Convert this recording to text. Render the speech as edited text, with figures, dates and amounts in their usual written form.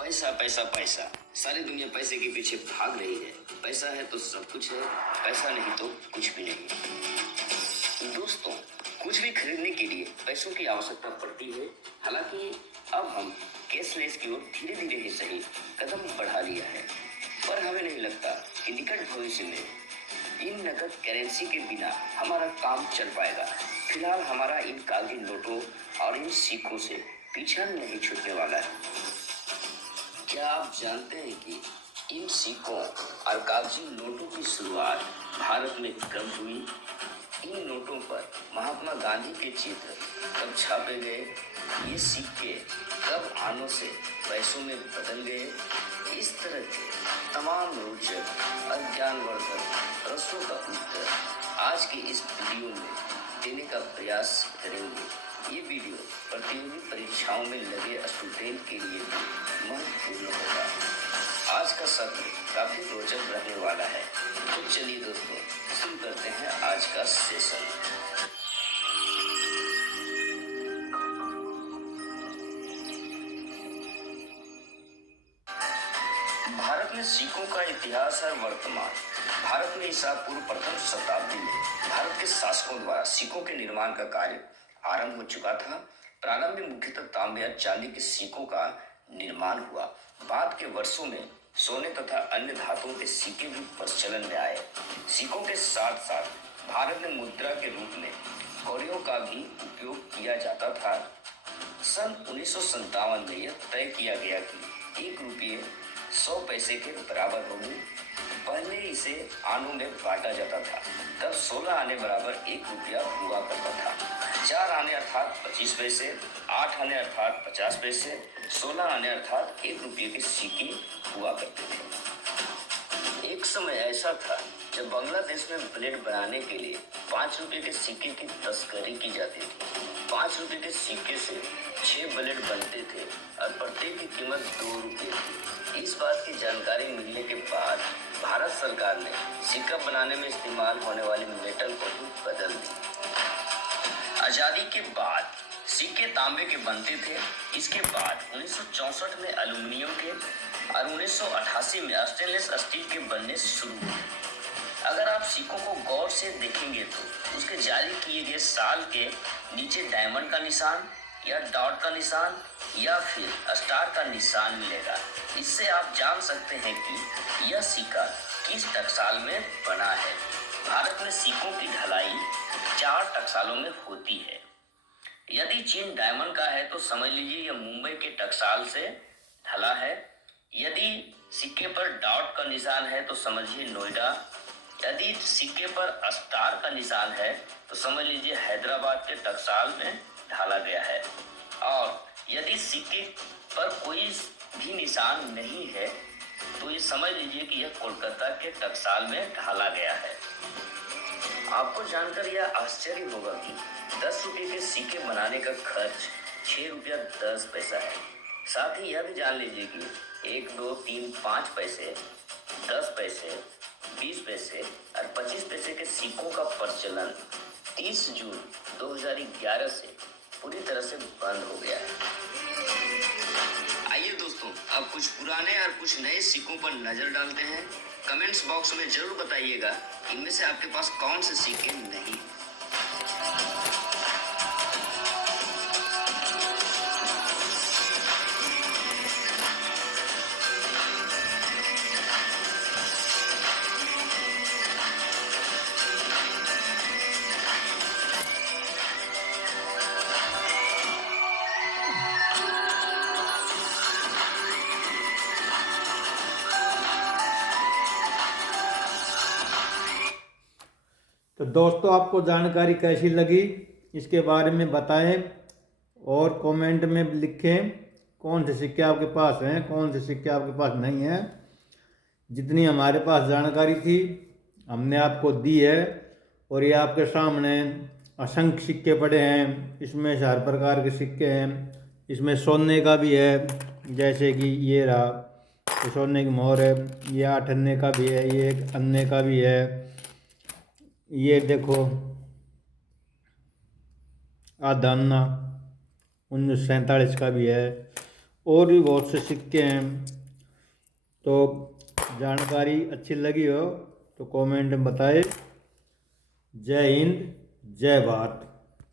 पैसा पैसा पैसा, सारी दुनिया पैसे के पीछे भाग रही है। पैसा है तो सब कुछ है, पैसा नहीं तो कुछ भी नहीं। दोस्तों, कुछ भी खरीदने के लिए पैसों की आवश्यकता पड़ती है। हालांकि अब हम कैशलेस की ओर धीरे धीरे ही सही कदम बढ़ा लिया है, पर हमें नहीं लगता कि निकट भविष्य में इन नकद करेंसी के बिना हमारा काम चल पाएगा। फिलहाल हमारा इन कागजी नोटों और इन सिक्कों से पीछा नहीं छूटने वाला है। क्या आप जानते हैं कि इन सिक्कों और कागजी नोटों की शुरुआत भारत में कब हुई? इन नोटों पर महात्मा गांधी के चित्र कब छापे गए? ये सिक्के कब आनों से पैसों में बदल गए? इस तरह के तमाम रोचक और ज्ञानवर्धक प्रश्नों का उत्तर आज की इस वीडियो में देने का प्रयास करेंगे। ये वीडियो प्रतियोगी परीक्षाओं में लगे स्टूडेंट के लिए भी महत्वपूर्ण होगा। आज का सत्र काफी रोचक रहने वाला है, तो चलिए दोस्तों शुरू करते हैं आज का सेशन। भारत में सिक्कों का इतिहास और वर्तमान। भारत में ईसा पूर्व प्रथम शताब्दी में भारत के शासकों द्वारा सिक्कों के निर्माण का कार्य आरंभ हो चुका था। प्रारंभ में मुख्यतः तांबे या चांदी के सिक्कों का निर्माण हुआ। बाद के वर्षों में सोने तथा अन्य धातुओं के सिक्के भी प्रचलन में आए। सिक्कों के साथ साथ भारत में मुद्रा के रूप में कौड़ियों का भी उपयोग किया जाता था। सन 1957 में यह तय किया गया कि 1 रुपये 100 पैसे के बराबर होगी। पहले इसे आनों में बांटा जाता था, तब 16 आने बराबर 1 रुपया हुआ करता था। 4 आने अर्थात 25 पैसे, 8 आने अर्थात 50 पैसे, 16 आने अर्थात 1 रुपये के सिक्के हुआ करते थे। एक समय ऐसा था जब बांग्लादेश में ब्लेड बनाने के लिए 5 रुपये के सिक्के की तस्करी की जाती थी। 5 रुपये के सिक्के से 6 ब्लेड बनते थे और प्रत्येक की कीमत 2 रुपये थी। इस बात की जानकारी मिलने के बाद भारत सरकार ने सिक्का बनाने में इस्तेमाल होने वाले मेटल को भी बदल दिया। आजादी के बाद सिक्के तांबे के बनते थे। इसके बाद 1964 में एल्युमिनियम के और 1988 में स्टेनलेस स्टील के बनने शुरू हुए। अगर आप सिक्कों को गौर से देखेंगे तो उसके जारी किए गए साल के नीचे डायमंड का निशान या डॉट का निशान या फिर स्टार का निशान मिलेगा। इससे आप जान सकते हैं कि यह सिक्का किस टकसाल में बना है। भारत में सिक्कों की ढलाई 4 टकसालों में होती है। यदि चीन डायमंड का है तो समझ लीजिए यह मुंबई के टकसाल से ढला है। यदि सिक्के पर डॉट का निशान है तो समझिए नोएडा। यदि सिक्के पर स्टार का निशान है तो समझ लीजिए हैदराबाद के टकसाल में ढाला गया है। और यदि सिक्के पर कोई भी निशान नहीं है तो ये समझ लीजिए कि यह कोलकाता के टकसाल में ढाला गया है। आपको जानकर यह आश्चर्य होगा कि 10 रुपये के सिक्के बनाने का खर्च 6 रुपया 10 पैसा है। साथ ही यह भी जान लीजिए कि 1, 2, 3, 5 पैसे, 10 पैसे, 20 पैसे और 25 पैसे के सिक्कों का प्रचलन 30 जून 2011 से पूरी तरह से बंद हो गया है। आइए दोस्तों, अब कुछ पुराने और कुछ नए सिक्कों पर नजर डालते हैं। कमेंट्स बॉक्स में जरूर बताइएगा इनमें से आपके पास कौन से सिक्के नहीं। तो दोस्तों, आपको जानकारी कैसी लगी इसके बारे में बताएं और कमेंट में लिखें कौन से सिक्के आपके पास हैं, कौन से सिक्के आपके पास नहीं हैं। जितनी हमारे पास जानकारी थी हमने आपको दी है और ये आपके सामने असंख्य सिक्के पड़े हैं। इसमें से हर प्रकार के सिक्के हैं। इसमें सोने का भी है, जैसे कि ये रहा, ये सोने की मोहर है। ये 8 अन्ने का भी है, ये 1 अन्ने का भी है। ये देखो आधा अन्ना 1947 का भी है। और भी बहुत से सिक्के हैं। तो जानकारी अच्छी लगी हो तो कमेंट में बताएं। जय हिंद, जय भारत।